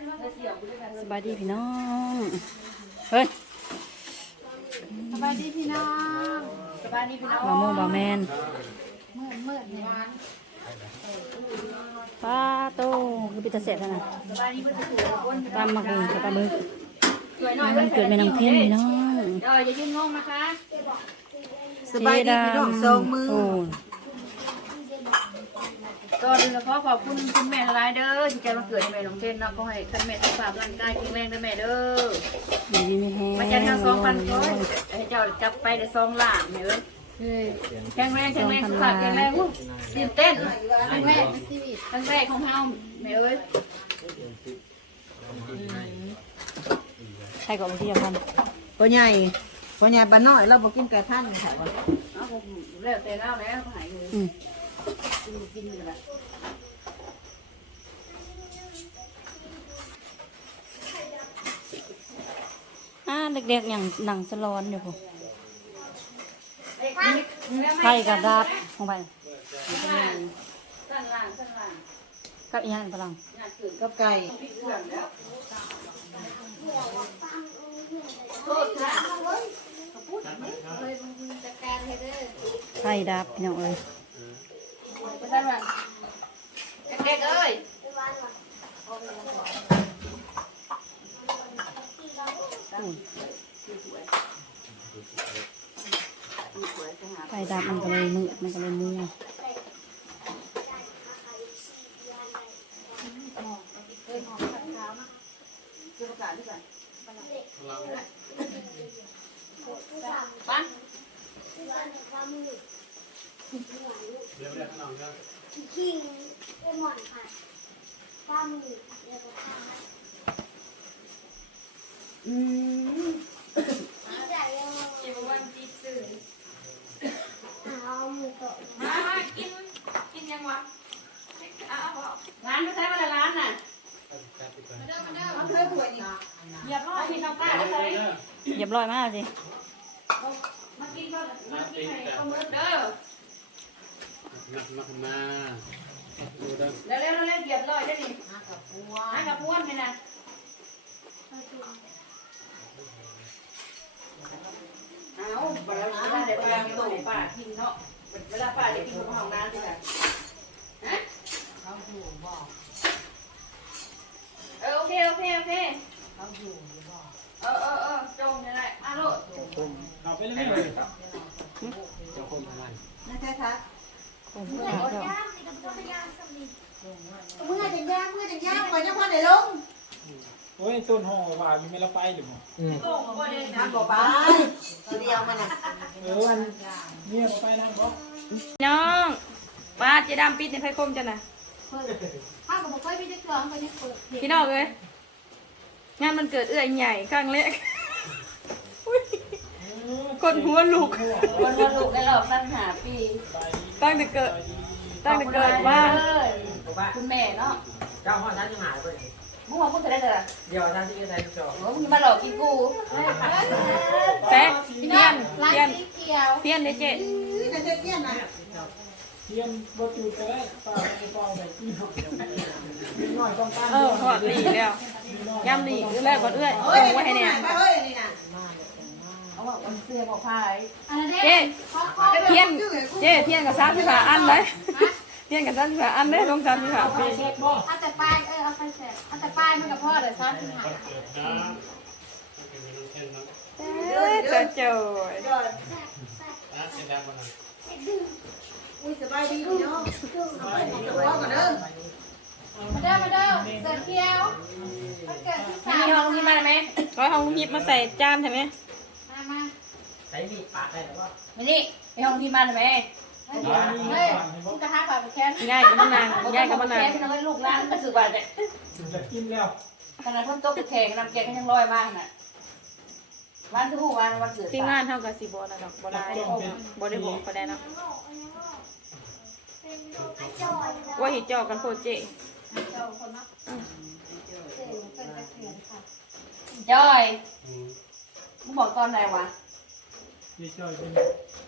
สบายดีพี่น้อง เฮ้ย สบายดีพี่น้อง สบายดีพี่น้องบาโมบาแมนเมื่อเมื่อเนี่ยป้าโตคือเป็นตาเสร็จแล้วนะสบายดีเพื่อนผู้ชมคนตามมาคุงกับปลาหมึกสวยหน่อยมันเกิดแม่น้ำเพี้ยนพี่น้องเดี๋ยวอย่ายืนงงนะคะสบายดีพี่น้องสองมือ โอ้ก็ดูนะขอขอบคุณคุณแม่หลายเด้อที่ใจมาเกิดแม่น้องเทนเนาะก็ให้คุณแม่สุขภาพร่างกายแข็งแรงด้อแม่เด้อดีดีไม่แห้งมาจัดทางสองพันก้อยให้เจ้าจับไปได้สองล้านเนี่ยเอ้ยแข็งแรงแข็งแรงสุขภาพแข็งแรงอู้ตื่นเต้นครั้งแรกครั้งแรกของเฮาแม่เอ้ยใครก็มาเที่ยวกันพ่อใหญ่พ่อใหญ่บ้านน้อยเราบอกกินไก่ท่านค่ะเอาผมเลิกแต่แล้วแล้วก็หายเลย กินกินกันละอ่าเด็กๆอย่างหนังสลอนอยู่ผมไข่กับดาดลงไปสั้นล่างสั้นล่างกับอีหยังพลังงานตื่นกับไก่ปิดเครื่องแล้วโทษค่ะไข่ดาบพี่น้องเอ้ย ไม่ได้มาเด็กๆเอ้ยอืมไข่ดาบมันก็เลยมืดมันก็เลยมือคือ ประกาศด้วยกันปันคิงเลมอนผัดปลาหมึกแล้วก็ข้าวอืมพี่ใส่ยังเจ็บวันจีสื่อเอามือโตะมามากิน กินยังวะร้านไม่ใช่วันละร้านน่ะมันเคยป่วยอีกเหยียบร้อยพี่น้องป้าได้เลยเรียบร้อยมากสิมากินก็มากินให้ข้มือเด้อ มามามาดูดังแล้วแล้วแล้วเหยียบร้อยได้ดิให้กับอ้วนไปนะเอาเวลาเวลาเดี๋ยวป้าไม่ต้องป้ากินเนาะเวลาป้าได้กินของห้องน้ำด้วยกันฮะเออโอเคโอเคโอเคเขาอยู่บอเออเออจงยังไงอะลูกเอาไปเลยเลยเจ้าคมทำไมนะใช่ครับ โอ้โหเจ้าย่างสิกับตัวย่างสมิธเมื่อจังย่างเมื่อจังย่างไว้เจ้าพ่อไหนลงโอ้ยต้นห้องว่ามีไม่ละไปหรือเปล่าโก้ก็ได้ทำบ่ไปตัวเดียวมันอะเออวันเนี่ยละไปนั่งบ่น้องป้าเจดามปิดในไฟคมจ้ะนะข้าวกับผมเคยไม่ได้เครื่องเคยได้เปิดเพลงพี่น้องเอ้ยงานมันเกิดเอื้อยใหญ่ครั้งแรกอุ๊ยคนหัวลูกวันวันลูกได้รอบตั้งหาปี ตั้งแต่เกิด ตั้งแต่เกิดว่าคุณแม่เนาะเจ้าห้องท่านที่หายไปไหนมึงมาพูดจะได้เลยเดี๋ยวท่านที่จะใช้ทุกจอโอ้มึงมาหลอกกินกูแป๊ะเพี้ยนลายเพี้ยนสีเขียวเพี้ยนเลยเจ๊นี่จะเจ็บเยี่ยนนะเทียนบ่จูดไปได้ป้าไม่เฝ้าไปที่ห้องมีน้อยต้องการเออหอดหลีแล้วย่ำหลีแรกก่อนเอื้อยโอ้ตยรงไว้ให้เนี่ยไป เฮ้ยนี่นะเอาว่าวันเสื้อบอกพายอะไรเด้เจ๊ข้อข้อเพี้ยนเจ๊เพี้ยนกับซ้ำที่ขาอันเลยเพี้ยนกับซ้ำที่ขาอันเลยลงซ้ำที่ขาปีเอาแต่ป้ายเออเอาไปเสร็จเอาแต่ป้ายมันกับพ่อเดี๋ยวซ้อนที่หาเอ้ยเจ้าเจ้าเดี๋ยวนะเสร็จแล้วมันอุ้ยสบายดีพี่น้องพ่อกันเด้อมาเด้อมาเด้อเสือเขียวมันเกิดที่ไม่สามมีห้องที่มาไหมร้อยห้องลุงยิบมาใส่จานใช่ไหมมามาใช้มีดปาดได้หรือว่าไม่นี่มีห้องที่มาไหมเฮ้ยเฮ้ยมึงกระทะแบบแค้นง่ายกับมะนาวง่ายกับมะนาวแค่ที่น้องลูกร้านก็สื่อว่าเนี่ยจะกินแล้วขนาดพ้นโต๊ะแข่งน้ำแกงก็ยังลอยมากน่ะวันทุกวันวันเกิดที่งานเท่ากับสีบอนะดอกบอลายบอได้บอกก็ได้เนาะเป็นจอยว่าหิจอกันโคเจเจ้าคนเนาะเสือเป็นตะเขียนค่ะจอยมึงบอกตอนไหนวะ ที่จอยเป็น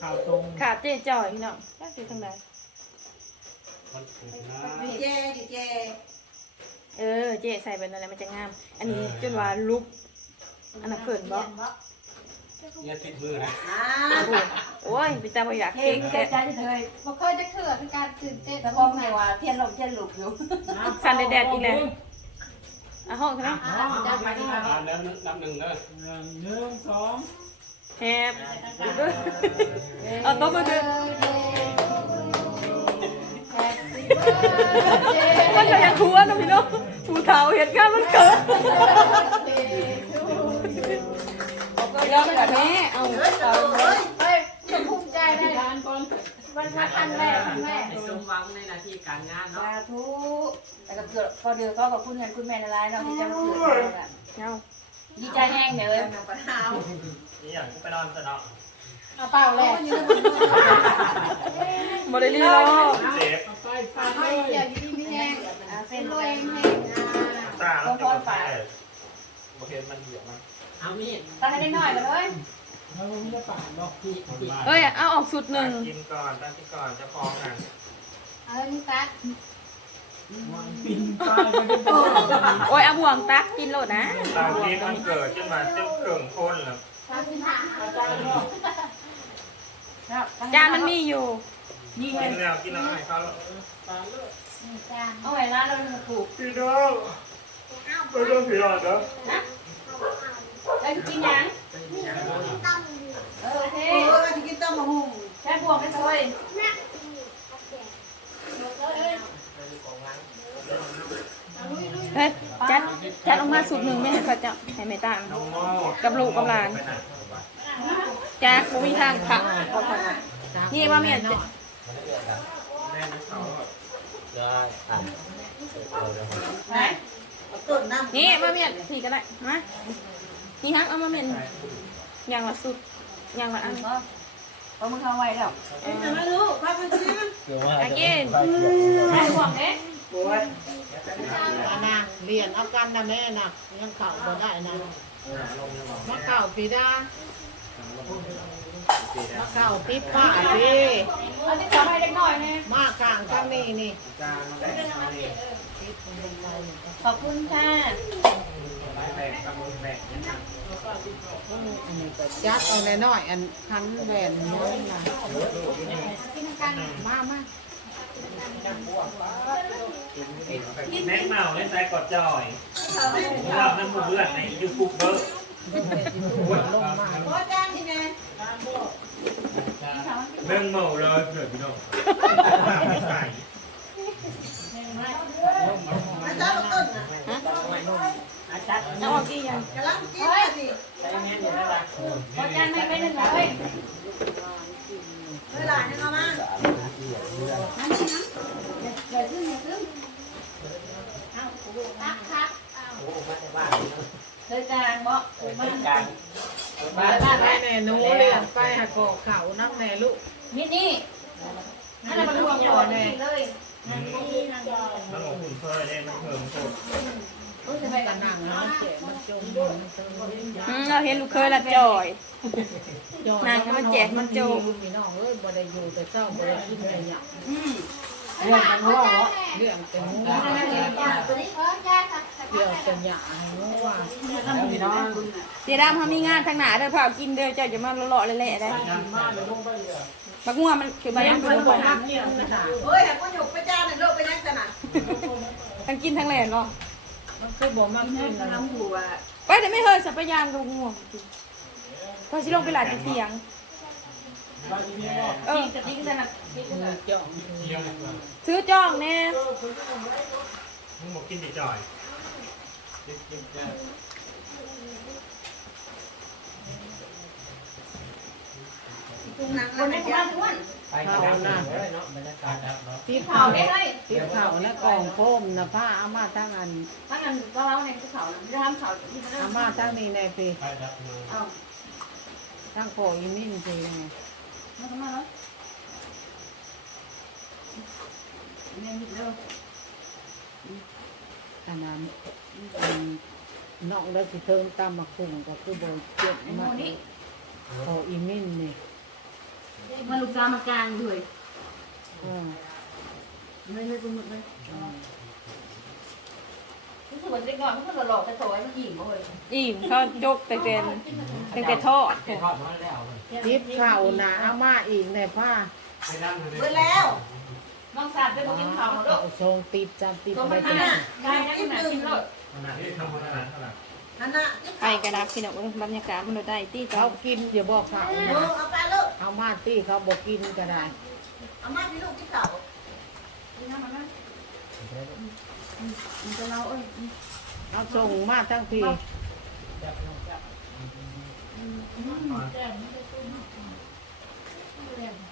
ข่าวตรงขาเจจอยพี่น้องแค่คือทางใดคนถูกนะดีเจดีเจเออ เจ๊ใส่ไปนั่นแหละมันจะงาม อันนี้จนว่าลุก อันนั้นเพิ่นบ่อย่าติดมือนะอ่าโอ้ยไปตามบ่อยากเพลเค้งกแค่แท้ใจเธอบ่เคยจะเถื่อเป็นการตื่นเต้นแต่พอไงว่าเทียนลมเทียนหลุกอยู่สั่นแดดๆอีกแล้วอะห้องใช่ไหมจะไปที่ไหนตามแล้วนับหนึ่งเด้อหนึ่งสอง แฮปเอาโต๊ะมาดึงมันก็ยังคัวนะพี่น้องผู้เฒ่าเห็นงานมันเกิดยอมแบบนี้เอาเฮ้ยจะโตเฮ้ยเฮ้ยจะภูมิใจได้ทานก่อนวันมาทันแรกครั้งแรกในสมหวังในหนาทีการงานเนาะสาธุแต่ก็เกิดพอเดือก็กับคุณเงินคุณแม่ในร้านเนาะที่จะมาเกิดเอา ดีใจแห้งเด้อปัญหานี่อย่างกูไปนอนสนอเอาเปล่าแรโอ้กยยืนบนมือโมเดลลี่รอเจ็บเอาไปทานเอาเลเกี่ยยวอยู่ที่พี่แห้งอ่าเส้เป็นนโรโรยยแห้แห้งงตาแล้วก็ไปโอเคมันเหยียบมันเอามีดตาให้ได้หน่อยมาเลยเราไม่ได้ปาดหรอกพี่เอ้ยเอาออกสุดหนึ่งกินก่อนตั้งที่ก่อนจะพร้อมกันเอานี่ตัด มันปินตายไปได้ตัวโอ้ยเอาบ่วงตักกินโลดนะตอนนี้มันเกิดขึ้นมาจนเครื่องคนแล้วสามสิบห้าจานมันมีอยู่นี่กินแล้วกินแล้วให้เขาตายเลยหนึ่งจานเอาไว้ร้านเราจะปลูก พี่น้องไปเรื่องพี่น้องเด้อแล้วกินยังตั้มเออโอเคโอ้ยจะกินต้มมะฮุ่งแค่บวกได้ซอยนัก เฮ้ยจัดจัดออกมาสุดหนึ่งไม่ให้เขาจะให้ไม่ต่างน้องโม่กับลูกกับหลานจ้ากูมีทางขังนี่ว่าเมียจะแม่ไม่เขาไหนต้นน้ำนี่ว่าเมียนี่ก็ได้มานี่ฮักเอามาเมียอย่างละสุดอย่างละอันเพราะมึงเข้าไว้แล้วจะไม่รู้พากันชิมอากินแค่บวกเด้โอ้ยนะเรียนเอากันนะแม่นะยังเข่าบ่ได้นะมาเข่าปีดามาเข่าติดผ้าพี่เอาที่ขอให้เล็กน้อยนะมาข้างข้างนี้นี่จานมาแบ่งมาเนี่ยขอบคุณค่ะแบ่งกับมึงแบ่งนี่นะอันนี้ก็จัดเอาน้อยๆอันคันแหวนน้อยนะกินกันมามา แม็กเมาเล่นใจกอดจอยเรานั่นผู้เบื่อในยูทูบเบอร์ลงมาโอ้ยจานนี่ไงเรื่องเมาเลยเผื่อพี่น้องไม่ใส่มาจ้าต้นน่ะเอาออกกี่อย่างกำลังกินอะสิขอจานไม่ไปหนึ่งเลย เวลาเนี่ยเอามา เดี๋ยวขึ้นเดี๋ยวขึ้นตักครับเอา เลยจานบ่ มาบ้านบ้านแน่หนูเรียนไปหากอกเข่าน้ำแน่ลูกมิดนี่นั่นแหละมันรวมก่อนเลยเลยมันหมกหุ่นเพื่อเนี่ยมันเพิ่มโคตรโอ้ยจะไปกกัระนนั่งน้ำเจ็บมันจมมันจมอืมเราเห็นลูกเคยละจอยนางก็มาแจกมันโจมพี่น้องเอ้ยบ่ได้อยู่แต่เช้าบ่ได้กินอะไรอย่าง เรื่องกันว่าเหรอเรื่องเป็นหัวเออจ้าสักสักเกี่ยวเป็นหยาให้หัวพี่น้องเจดามเขามีงานทางหนาเด้อพากินเด้อเจ้าจะมาเลาะๆเละๆได้กินมากเลยลงไปเลยบักงัวมันคือมายังดูไปเนี่ยมันหนาโอ้ยให้กูหยกไปจ้าในโลกไปยังสนะทั้งกินทั้งแหล่เนาะมันคือบ่มากให้กินกำลังหัวไปแต่ไม่เคยสัพยานกับงัวพอชิลงไปหลาดเถียงไปอีนี่ก็ เออกระดิ่งสนับติ๊กมือจ่องซื้อจ้องแน่มึงบอกกินติจอยปรุงหนังคอะนไรให้อย่างเข้ามาทุกวันไปกันนะเนาะบรรยากาศครับเนาะที่เผาเข่าได้เลยที่เข่าและกองโฟมนะผ้าอามาทั้งอันถ้างั้นก็เล่าในภูเขาจะทำเขาที่มันอามาทั้งนี้ในปีไปครับมาเอาทั้งโคอีมินปีไง มาทำไมวะแม่หยิบเร็วอันนั้นน้องได้สิเทิมตามมาคุ งก็คือบ่เจ็บไอ้โมมากนี่โคอีมินนี่มาลูกตามากลางด้วยเออเลยเลยปลาหมึกเลยส่วนเล็กน้อยมันก็หลอกแต่โถยมันอิ่มเลยอิ่มเขาจกแต่เป็นตั้งแต่ทอดทอดมาแล้วจิบเข่านะเอามาอีกในผ้าไปดั้งเลยเบิดแล้ว น้องสาวไปบอกกินข้าวลูเอากทรงติดจับติดตัวไปมันจัน่ะบได้นะขนาดกินรถขนาดที่ทำขนาดขนาดนั่นน่ะไปกระดักพี่น้องเอ้ยบรรยากาศมันได้ตี้เขาเขากินอย่าบอกเขาเอนะอเอาไปลูกเอามาตี้เขาบอกกินก็ได้เอามาพี่ลูกที่เก่า จะเล่าเอ้ยเอาส่งมาทั้งที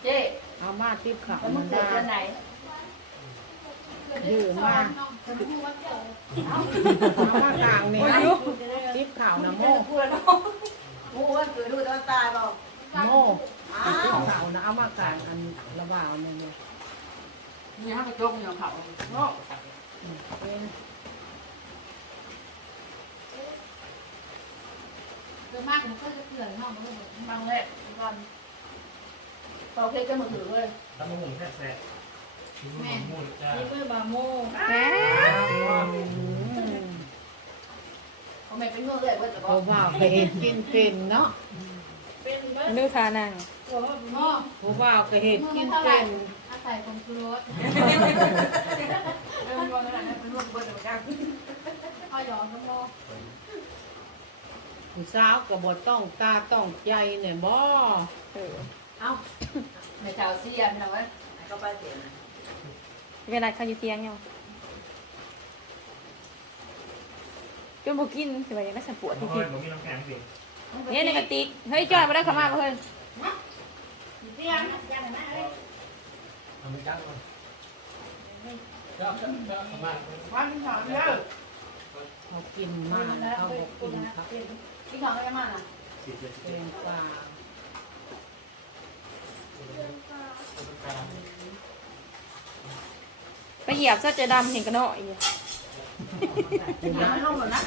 เจ๊เอามาติบเข่าแล้วมึมันเกิดได้อนไหนยืมมาเอามากลางนี่นะติบข่านะโม่พูดแล้วเนาะโอ้ยเกิดดูตอนตาบอกโม่ติบวเข่านะเอามากลางอันระบาวนี่ นี่ยนี่ฮะกระจกเนี่ยเขาเนาะเป็นมากมันก็จะเกลื่อนห้องมันบางแรกวันเป่าเค้กก็มือถือเลยตำมะหุ่นแท้แท้แม่หุ่นจ้านี่คือบาโมแหมเขาไม่เป็นเงื่อนเลยว่าจะบอกว่าไปเห็นกินเป็นเนาะดูทานังเขาว่าวก็เห็นกินเป็น อาศัยคนกลัวเริ่มก่อนแล้วนะเป็นลูกเบิร์ดกันพ่อยอมต้องรอผู้สาวก็บ่ต้องตาต้องใจเนี่ยบ่เออเอ้าในชาวเซียนนะเว้ยก็ไปเสียนะเวลาเขาอยู่เตียงเนี่ยจนบอกกินสิว่าอย่างนั้นฉันปวดทุที่กคกินนผมมีน้ำแข็งสิเนี่ยในกระติกเฮ้ยจอยมาได้ขมาเพื่อนเซียนยังไงนะเอ้ย ทำจังเลยเจ้าเจ้าเจ้ามาวันที่สามเยอะเขากินมากเขาบอกกินครับที่ของอะไรมาอะสิบเจ็ดสิบเป็เจ็ดปลาไปเหยียบซะจะดำเห็นกันเนาะอีกยังไม่เข้าหมดนะ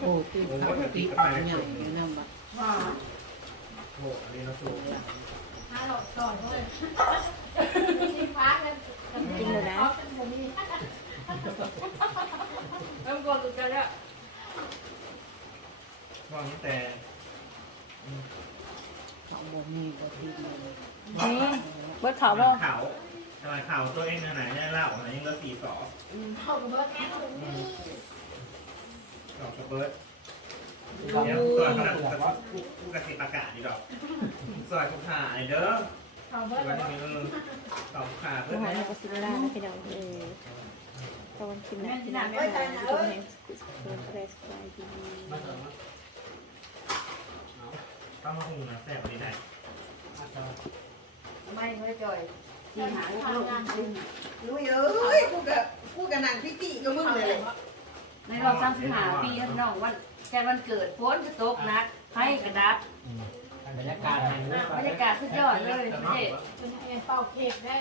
โอ้ติดเขาติดใหญ่นั่นบัดว่าโอ้อันนี้เราสูงห้าหลอดก่อนเลย กินเลยนะเริ่มก่อนตุกันแล้วว่านี้แต่เขาบอกมีก็ติดเลยนี่เบิร์ดขาวบ่เขาทำไมเขาวตัวเองไหนเนี่เล่าไหนยังเหลือสี่สองเข้ากับเบิร์ดแค่ตรงนี้ดอกกระเบิร์ดเดี๋ยวส่วนขนาดผู้กระสิประกาศดีดอกสวัสดีค่ะเด้อ เข้าเบิร์ดวันนี้สองขาเพื่ดูอนหอยกับซิลล่านะพี่น้องเออตอนกินนะพี่น้องเออตรงนี้เฟรชไว้ดีมาเถอะมาต้องมาหูนะแซ่บนี้ได้มาเถอะไม่ไม่จ่อยสีหาลูกลูกลุยเอ้ยกูกับกูกับนางพิจิก็มึงเลยในรอบสามสิบห้าปีน้องวันแค่วันเกิดพ้นจะตกนักให้กระดับ บรรยากาศไหนบรรยากาศสุดยอดเลยเจ๊เป่าเค้กได้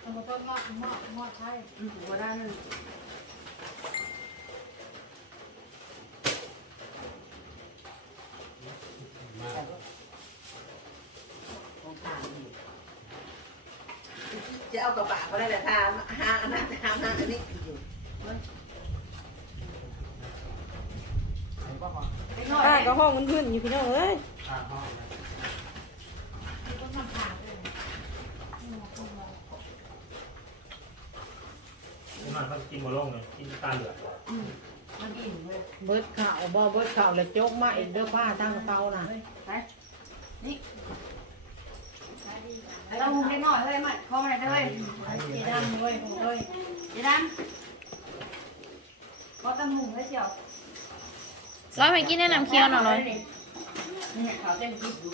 เอามาต้นงอกงอกงอกใช่อืมว่าได้นั่นจะเอากระบะก็ได้แต่ทามหาอันนั้นทามหาอันนี้ ป้าก็ห้องมันขึ้นอยู่พี่น้องเอ้ยตาห้องนะต้องทำผ่าเลยคุณนอนเขากินโมลงเลยกินตาเหลือกมันอิ่มเลยเบิดข่าวบ่เบิดข่าวแล้วจกมาอีกเด้อป้าตั้งเตาน่ะไปนี่เราหุงได้หน่อยเฮ้ยมันคอมันได้เฮ้ยเจดำด้วยเฮ้ยเจ๊ดันก็ตำหุงได้เชียว ร้อยไปกินแนะนำเคี้ยวหน่อยเลยนี่ขาวเต็มกิ๊บอยู่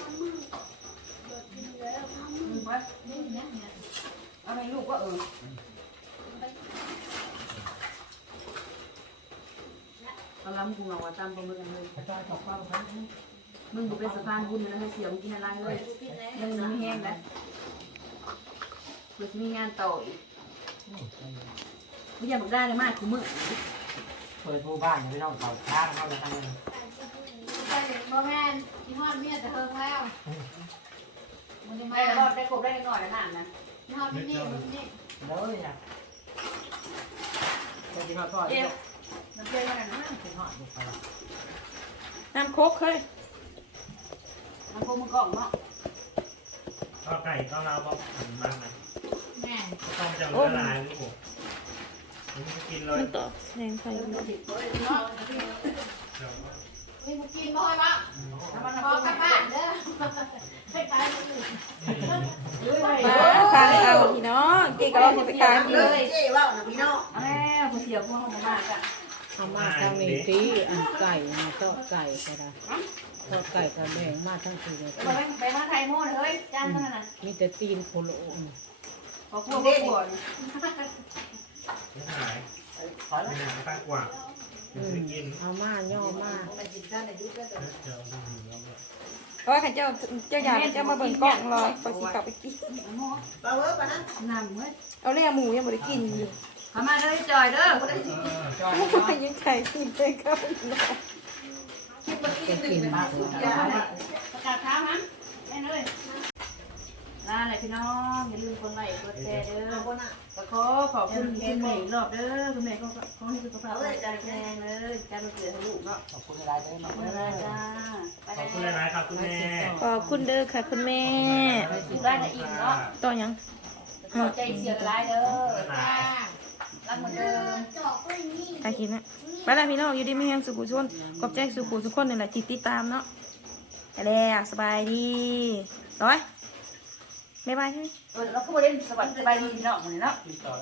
เอาให้ลูกก็เออเอาล้ำกูมาว่าตำปลาหมึกกันเลยกระจายกับความทั้งมึงบ่เป็นสะพานบุญนะให้เสียมึงกินอะไรเลยมึงยังไม่แห้งแล้วเพื่อจะมีงานต่ออีกไม่อยากบอกได้เลยมากคือมึง เปิดหมู่บ้านไม่ต้องเขาค้างเขาจะทำอะไรใช่บ่แม่นที่ฮอดเมียแต่เฮิงแล้วมันจะไปมารอดได้ครบได้หน่อยนะนะที่ฮอดที่นี่มันนี่เลยอะที่เขาทอดเอฟน้ำเกลือขนาดนั้นน้ำโคกเคยมันคงมันกล่องเนาะก็ไก่ก็เราบอกมากนะแม่ต้องจะละลายลูกผมจะ กินเลยมันต่อแรงไฟนี่มากินบ่อยปะน้ำมันพอกลับบ้านเด้อให้ตายคนอื่นมาพาไปเอาพี่น้องเจ๊ก็เราจะไปขายดีเลเลยยเจ๊ว่านะพี่น้องเอาแล้วผู้เสียวพวกเขามากอะเอามาทางนี้ตีอันไก่มาทอดไก่ก็ได้ทอดไก่กับแมงมาทั้งทีเลยไปไปมาไทยโม่เลยจานนั้นน่ะมีแต่ตีนโคโลพอคั่วคั่ว ไม่หายไม่หายตั้งกว่าอืมจะกินเอามาย่อมาไปกินข้าวในยุคก็จะเดี๋ยวดูแล้วเพราะว่าข้าเจ้าเจ้าอยากจะมาเบิ่งกล้องรอไปสิกลับไปกินปลาเวอร์ปะนะน้ำเว้ยเอาเนื้อหมูยังไม่ได้กินอยู่ทำมาเลยจอยเด้อก็ได้ยังใช้กินเลยครับพี่น้องจะกินประกาศเท้าฮะแม่เลย ลาเลยพี่น้องอย่าลืมคนไลค์กดแชร์เด้อคนอะก็ขอขอบคุณคุณแม่อีกรอบเด้อคุณแม่ก็ขอให้สุขภาพร่างกายแข็งแรงเลยการมาเกิดให้ลูกเนาะขอบคุณหลายๆเลยมาขอบคุณนะจ้าไปขอบคุณเลยหลายๆครับคุณแม่ขอบคุณเด้อค่ะคุณแม่สุดได้แต่อิ่มเนาะต่อยังขอบใจเสียร้ายเด้อจ้ารักเหมือนเดิมจอกก็นี่ตากินนะไปแล้วพี่น้องอยู่ดีไม่แห้งสุขุชนขอบใจสุขุทุกคนนี่แหละที่ติดตามเนาะไปแล้วสบายดีร้อย บ๊ายบายใช่ไหมเออเราก็มาเล่นสวัสดีสบายดีเนาะเหมือนเนาะ ติดต่อ